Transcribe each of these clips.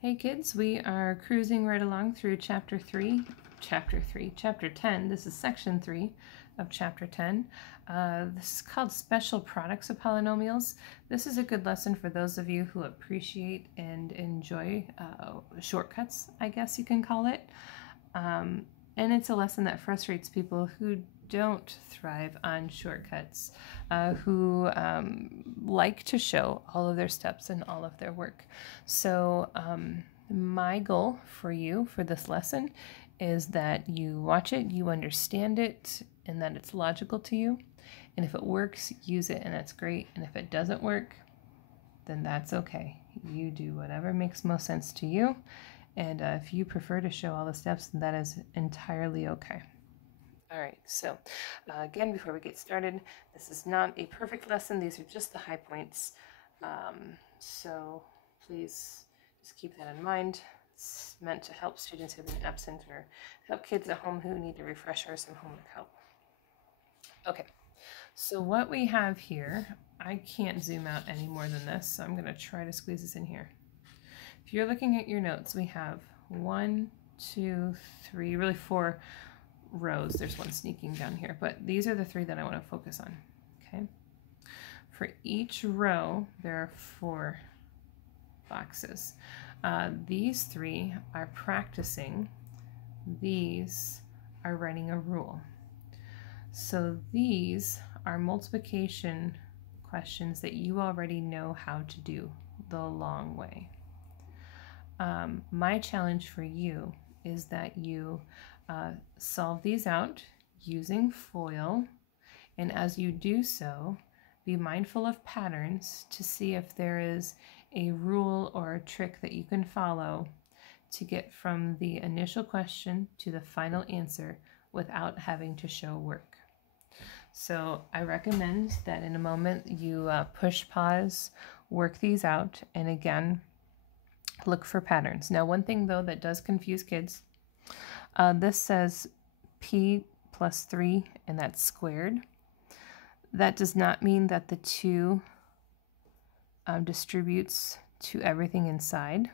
Hey kids, we are cruising right along through chapter 10. This is section 3 of chapter 10. This is called Special Products of Polynomials. This is a good lesson for those of you who appreciate and enjoy shortcuts, I guess you can call it. And it's a lesson that frustrates people who don't thrive on shortcuts, who like to show all of their steps and all of their work. So my goal for you for this lesson is that you watch it, you understand it, and that it's logical to you. And if it works, use it, and that's great. And if it doesn't work, then that's okay. You do whatever makes most sense to you. And if you prefer to show all the steps, then that is entirely okay. All right, so again, before we get started, this is not a perfect lesson. These are just the high points. So please just keep that in mind. It's meant to help students who have been absent or help kids at home who need a refresher or some homework help. Okay, so what we have here, I can't zoom out any more than this, so I'm going to try to squeeze this in here. If you're looking at your notes, we have 1, 2, 3, really 4 rows. There's one sneaking down here, but these are the 3 that I want to focus on. Okay. For each row, there are 4 boxes. These 3 are practicing. These are writing a rule. So these are multiplication questions that you already know how to do the long way. My challenge for you is that you solve these out using FOIL, and as you do so, be mindful of patterns to see if there is a rule or a trick that you can follow to get from the initial question to the final answer without having to show work. So I recommend that in a moment you push pause, work these out, and again, look for patterns. Now, one thing though that does confuse kids, this says p plus 3 and that's squared. That does not mean that the 2 distributes to everything inside.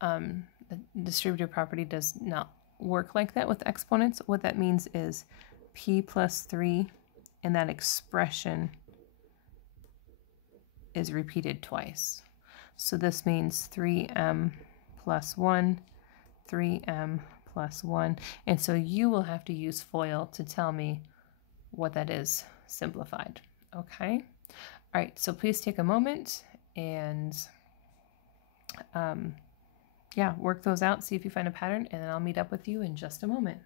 The distributive property does not work like that with exponents. What that means is p plus 3 and that expression is repeated twice. So this means 3m plus 1, 3m plus 1. And so you will have to use FOIL to tell me what that is simplified. Okay? All right, so please take a moment and yeah, work those out, see if you find a pattern, and then I'll meet up with you in just a moment.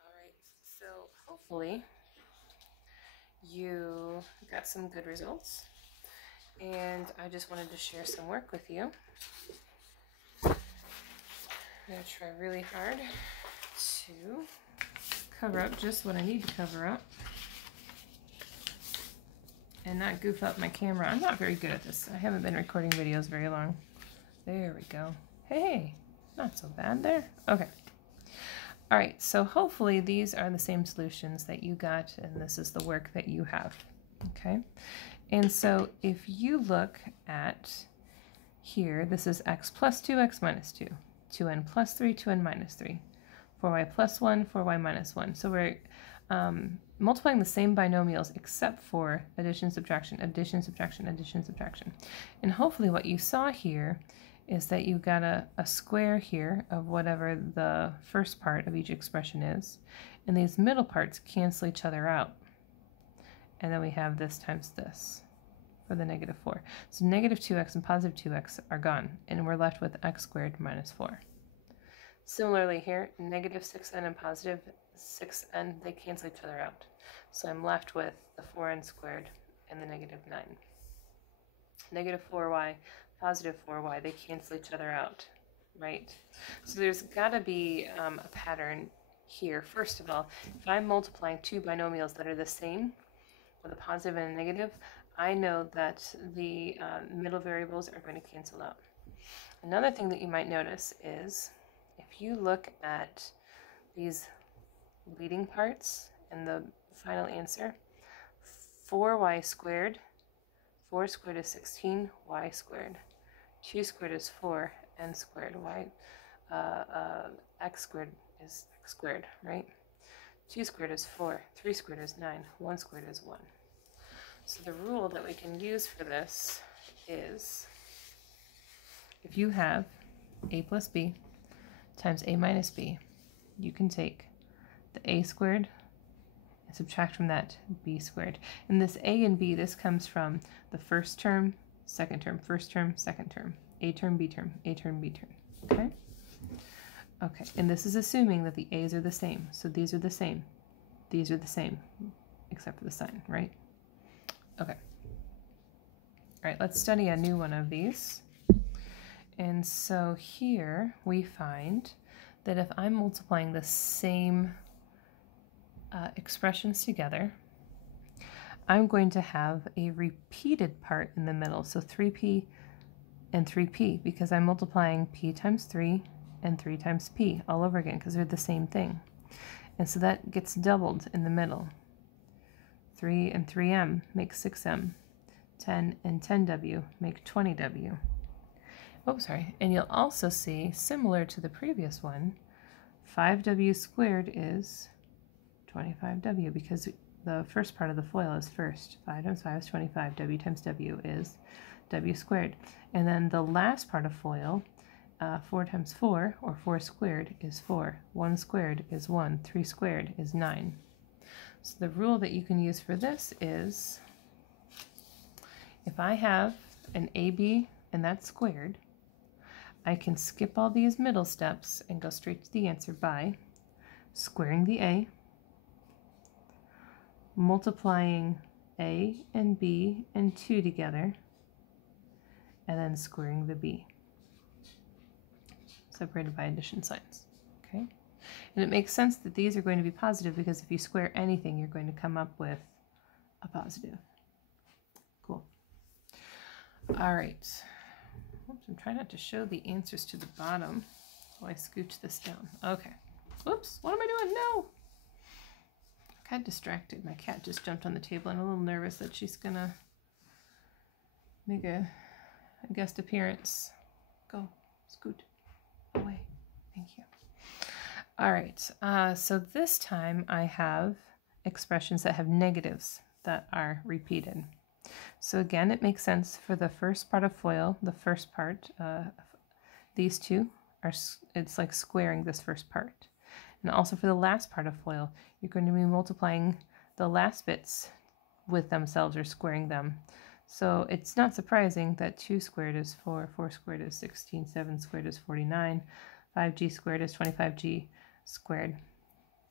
All right, so hopefully you got some good results, and I just wanted to share some work with you. I'm going to try really hard to cover up just what I need to cover up and not goof up my camera. I'm not very good at this. I haven't been recording videos very long. There we go. Hey, not so bad there. Okay. All right, so hopefully these are the same solutions that you got, and this is the work that you have, okay? And so if you look at here, this is x plus 2, x minus 2, 2n plus 3, 2n minus 3, 4y plus 1, 4y minus 1. So we're multiplying the same binomials except for addition, subtraction, addition, subtraction, addition, subtraction. And hopefully what you saw here is that you've got a square here of whatever the first part of each expression is, and these middle parts cancel each other out. And then we have this times this for the negative 4. So negative 2x and positive 2x are gone, and we're left with x squared minus 4. Similarly here, negative 6n and positive 6n, they cancel each other out. So I'm left with the 4n squared and the negative 9. Negative 4y, positive 4y, they cancel each other out, right? So there's got to be a pattern here. First of all, if I'm multiplying 2 binomials that are the same with a positive and a negative, I know that the middle variables are going to cancel out. Another thing that you might notice is if you look at these leading parts and the final answer, 4y squared 4 squared is 16, y squared. 2 squared is 4, n squared. X squared is x squared, right? 2 squared is 4, 3 squared is 9, 1 squared is 1. So the rule that we can use for this is, if you have a plus b times a minus b, you can take the a squared and subtract from that b squared. And this a and b, this comes from the first term, second term, first term, second term, a term, b term, a term, b term, okay? Okay, and this is assuming that the a's are the same. So these are the same, except for the sign, right? Okay. All right, let's study a new one of these. And so here we find that if I'm multiplying the same expressions together, I'm going to have a repeated part in the middle. So 3p and 3p, because I'm multiplying p times 3 and 3 times p all over again because they're the same thing. And so that gets doubled in the middle. 3 and 3m make 6m. 10 and 10w make 20w. Oh, sorry. And you'll also see, similar to the previous one, 5w squared is 25w because the first part of the FOIL is first. 5 times 5 is 25. W times w is w squared. And then the last part of FOIL, 4 times 4, or 4 squared, is 4. 1 squared is 1. 3 squared is 9. So the rule that you can use for this is, if I have an AB and that's squared, I can skip all these middle steps and go straight to the answer by squaring the A, multiplying A and B and 2 together, and then squaring the B, separated by addition signs. Okay? And it makes sense that these are going to be positive because if you square anything, you're going to come up with a positive. Cool. All right. Oops, I'm trying not to show the answers to the bottom while I scooch this down. Okay. Whoops, what am I doing? No! I got distracted. My cat just jumped on the table. I'm a little nervous that she's gonna make a guest appearance. Go, scoot away. Thank you. All right, so this time I have expressions that have negatives that are repeated. So again, it makes sense for the first part of FOIL, the first part, these two are, it's like squaring this first part. And also for the last part of FOIL, you're going to be multiplying the last bits with themselves or squaring them. So it's not surprising that 2 squared is 4, 4 squared is 16, 7 squared is 49, 5g squared is 25g squared.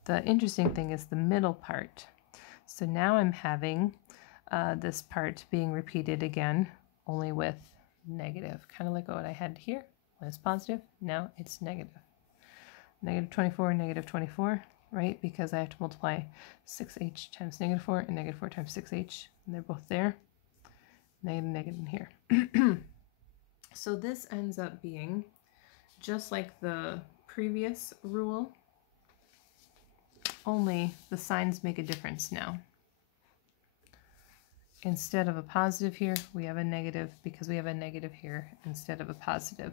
The interesting thing is the middle part. So now I'm having this part being repeated again, only with negative, kind of like what I had here. When it's positive, now it's negative. Negative 24, negative 24, right? Because I have to multiply 6h times negative 4 and negative 4 times 6h, and they're both there. Negative, negative in here. So this ends up being just like the previous rule, only the signs make a difference now. Instead of a positive here, we have a negative because we have a negative here instead of a positive.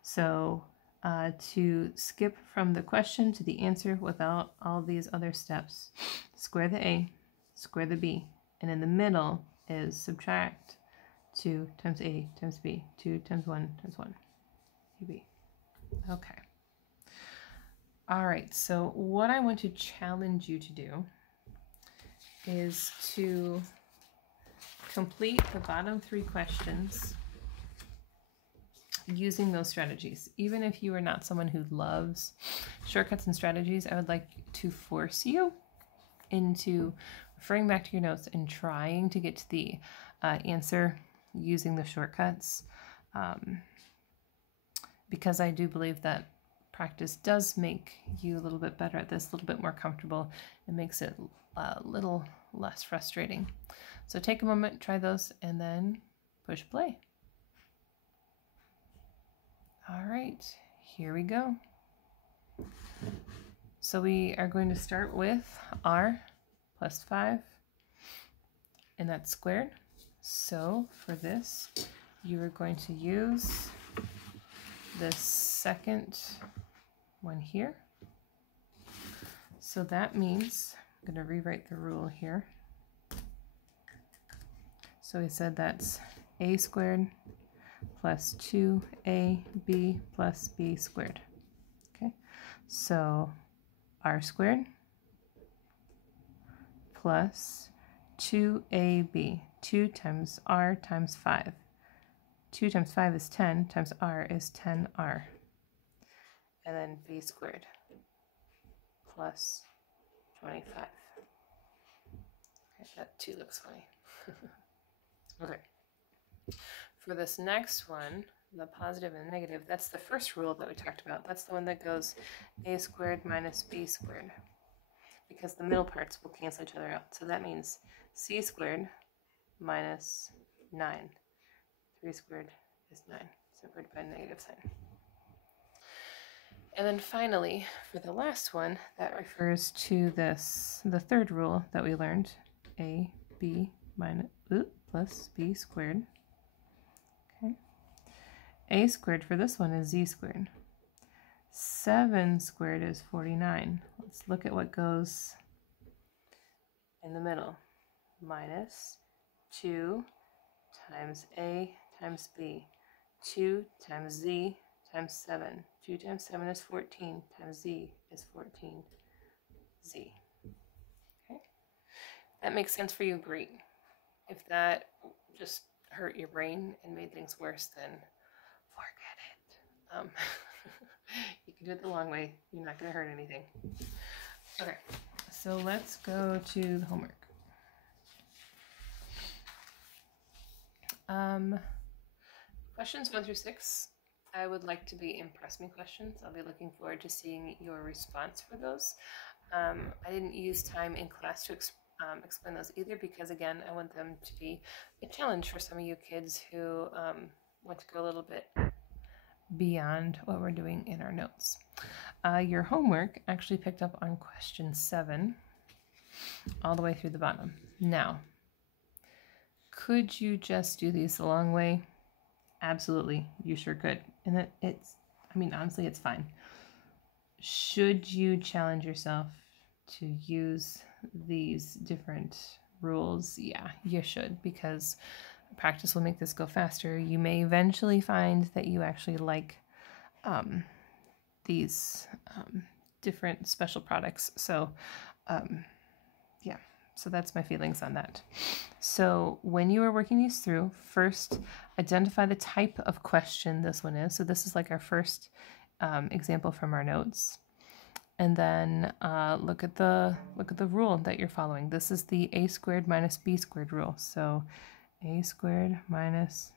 So to skip from the question to the answer without all these other steps, square the A, square the B, and in the middle is subtract 2 times A times B, 2 times 1 times 1, AB. Okay. All right, so what I want to challenge you to do is to complete the bottom 3 questions using those strategies. Even if you are not someone who loves shortcuts and strategies, I would like to force you into referring back to your notes and trying to get to the answer using the shortcuts, because I do believe that practice does make you a little bit better at this, a little bit more comfortable, and makes it a little less frustrating. So take a moment, try those, and then push play. All right, here we go. So we are going to start with r plus 5, and that's squared. So for this, you are going to use the second one here. So that means, I'm going to rewrite the rule here. So we said that's a squared plus 2ab plus b squared. Okay, so r squared plus 2ab, 2 times r times 5. 2 times 5 is 10, times r is 10r. And then b squared plus 25. Okay, that 2 looks funny. Okay. For this next one, the positive and negative, that's the first rule that we talked about. That's the one that goes a squared minus b squared, because the middle parts will cancel each other out. So that means c squared minus 9. 3 squared is 9, separated by a negative sign. And then finally, for the last one, that refers to this, the third rule that we learned, ab minus plus b squared. Okay. A squared for this one is z squared. 7 squared is 49. Let's look at what goes in the middle. Minus 2 times a times b. 2 times z times 7. 2 times 7 is 14, times z is 14z. Okay. That makes sense for you, great. If that just hurt your brain and made things worse, then forget it. You can do it the long way. You're not going to hurt anything. Okay, so let's go to the homework. Questions 1 through 6, I would like to be impress me questions. I'll be looking forward to seeing your response for those. I didn't use time in class to explain those either, because again, I want them to be a challenge for some of you kids who want to go a little bit beyond what we're doing in our notes. Your homework actually picked up on question 7 all the way through the bottom. Now, could you just do these the long way? Absolutely, you sure could. And honestly, it's fine. Should you challenge yourself to use these different rules? Yeah, you should, because practice will make this go faster. You may eventually find that you actually like these different special products. So yeah, so that's my feelings on that. So when you are working these through, first identify the type of question this one is. So this is like our first example from our notes. And then look at the rule that you're following. This is the a squared minus b squared rule. So a squared minus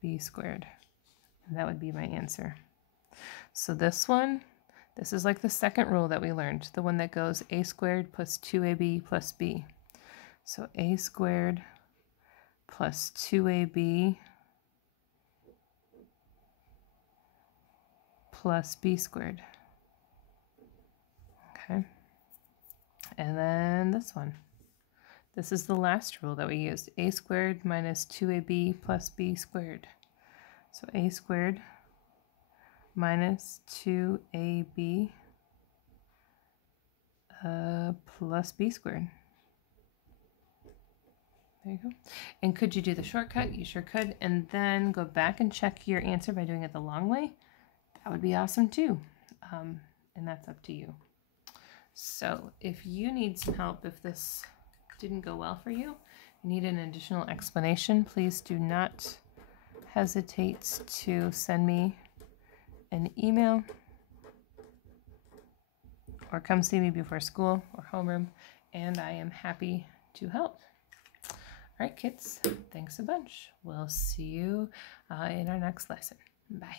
b squared. And that would be my answer. So this one, this is like the second rule that we learned, the one that goes a squared plus 2ab plus b. So a squared plus 2ab plus b squared. Okay. And then this one. This is the last rule that we used, a squared minus 2ab plus b squared. So a squared minus 2ab plus b squared. There you go. And could you do the shortcut? You sure could. And then go back and check your answer by doing it the long way. That would be awesome too. And that's up to you. So if you need some help, if this didn't go well for you, you need an additional explanation, please do not hesitate to send me an email or come see me before school or homeroom, and I am happy to help. All right, kids, thanks a bunch. We'll see you in our next lesson. Bye.